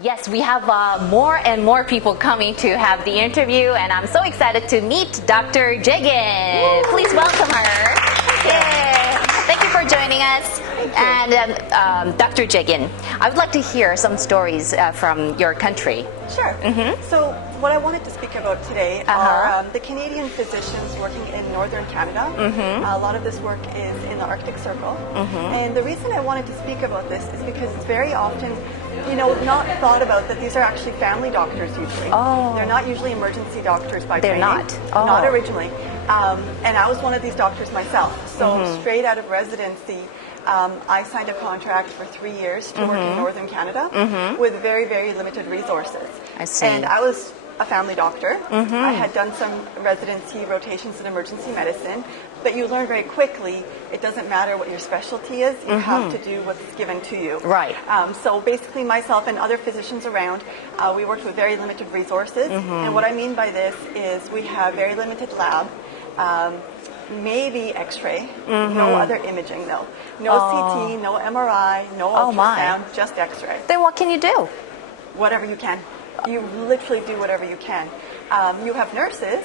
Yes, we have more and more people coming to have the interview, and I'm so excited to meet Dr. Jegen. Please welcome her. Yay. Thank you for joining us. And Dr. Jegen, I would like to hear some stories from your country. Sure. So what I wanted to speak about today are the Canadian physicians working in northern Canada. A lot of this work is in the Arctic Circle. And the reason I wanted to speak about this is because it's very often, not thought about that these are actually family doctors usually. They're not usually emergency doctors by training. They're not? Not originally. And I was one of these doctors myself. So straight out of residency, I signed a contract for 3 years to work in northern Canada with very, very limited resources. I see. And I was a family doctor. I had done some residency rotations in emergency medicine, but you learn very quickly it doesn't matter what your specialty is, you have to do what's given to you. Right. So basically myself and other physicians around, we worked with very limited resources. And what I mean by this is we have very limited lab, maybe x-ray, no other imaging though. No CT, no MRI, no ultrasound, just x-ray. Then what can you do? Whatever you can. You literally do whatever you can. You have nurses,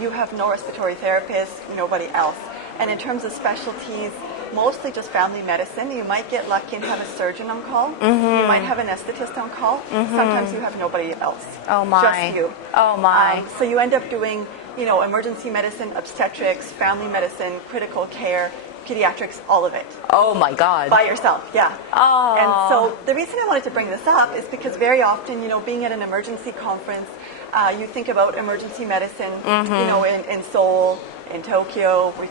you have no respiratory therapists, nobody else. And in terms of specialties, mostly just family medicine. You might get lucky and have a surgeon on call. You might have an anesthetist on call. Sometimes you have nobody else. Oh my. Just you. Oh my. So you end up doing, emergency medicine, obstetrics, family medicine, critical care, pediatrics, all of it. Oh my God. By yourself, yeah. Oh. And so the reason I wanted to bring this up is because very often, being at an emergency conference, you think about emergency medicine, in Seoul, in Tokyo. We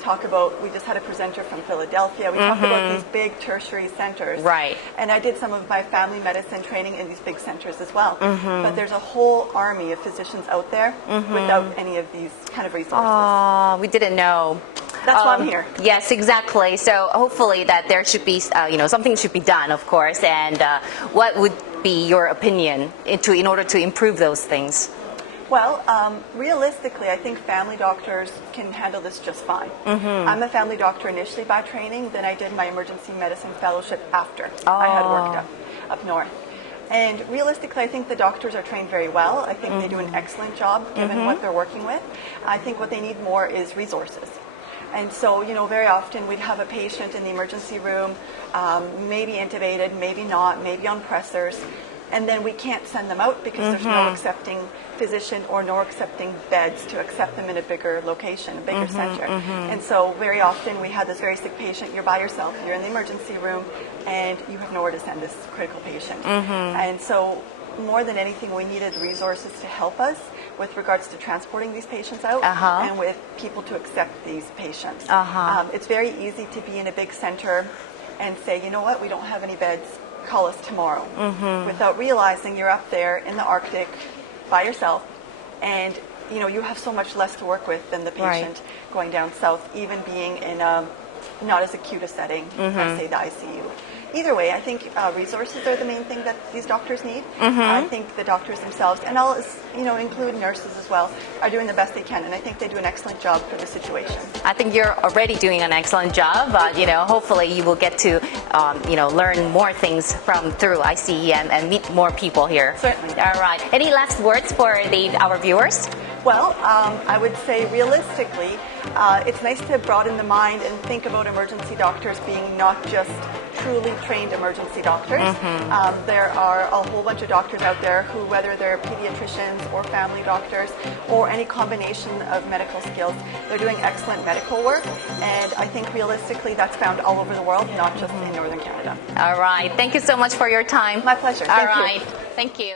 just had a presenter from Philadelphia. We talk about these big tertiary centers. Right. And I did some of my family medicine training in these big centers as well. But there's a whole army of physicians out there without any of these kind of resources. Oh, we didn't know. That's why I'm here. Yes, exactly. So hopefully that there should be, something should be done, of course. And what would be your opinion in order to improve those things? Well, realistically, I think family doctors can handle this just fine. I'm a family doctor initially by training, then I did my emergency medicine fellowship after I had worked up north. And realistically, I think the doctors are trained very well. I think they do an excellent job given what they're working with. I think what they need more is resources. And so, very often we'd have a patient in the emergency room, maybe intubated, maybe not, maybe on pressors, and then we can't send them out because there's no accepting physician or no accepting beds to accept them in a bigger location, a bigger center. And so very often we had this very sick patient, you're by yourself, you're in the emergency room, and you have nowhere to send this critical patient. And so more than anything, we needed resources to help us with regards to transporting these patients out and with people to accept these patients. It's very easy to be in a big center and say, you know what, we don't have any beds, call us tomorrow, without realizing you're up there in the Arctic by yourself, and you have so much less to work with than the patient going down south, even being in a not as acute a setting as, say, the ICU. Either way, I think resources are the main thing that these doctors need. I think the doctors themselves, and I'll include nurses as well, are doing the best they can, and I think they do an excellent job for the situation. I think you're already doing an excellent job, but hopefully you will get to learn more things through ICEM and meet more people here. Certainly. All right. Any last words for our viewers? Well, I would say realistically, it's nice to broaden the mind and think about emergency doctors being not just truly trained emergency doctors. There are a whole bunch of doctors out there who, whether they're pediatricians or family doctors or any combination of medical skills, they're doing excellent medical work. And I think realistically that's found all over the world, not just in northern Canada. All right. Thank you so much for your time. My pleasure. All right. Thank you.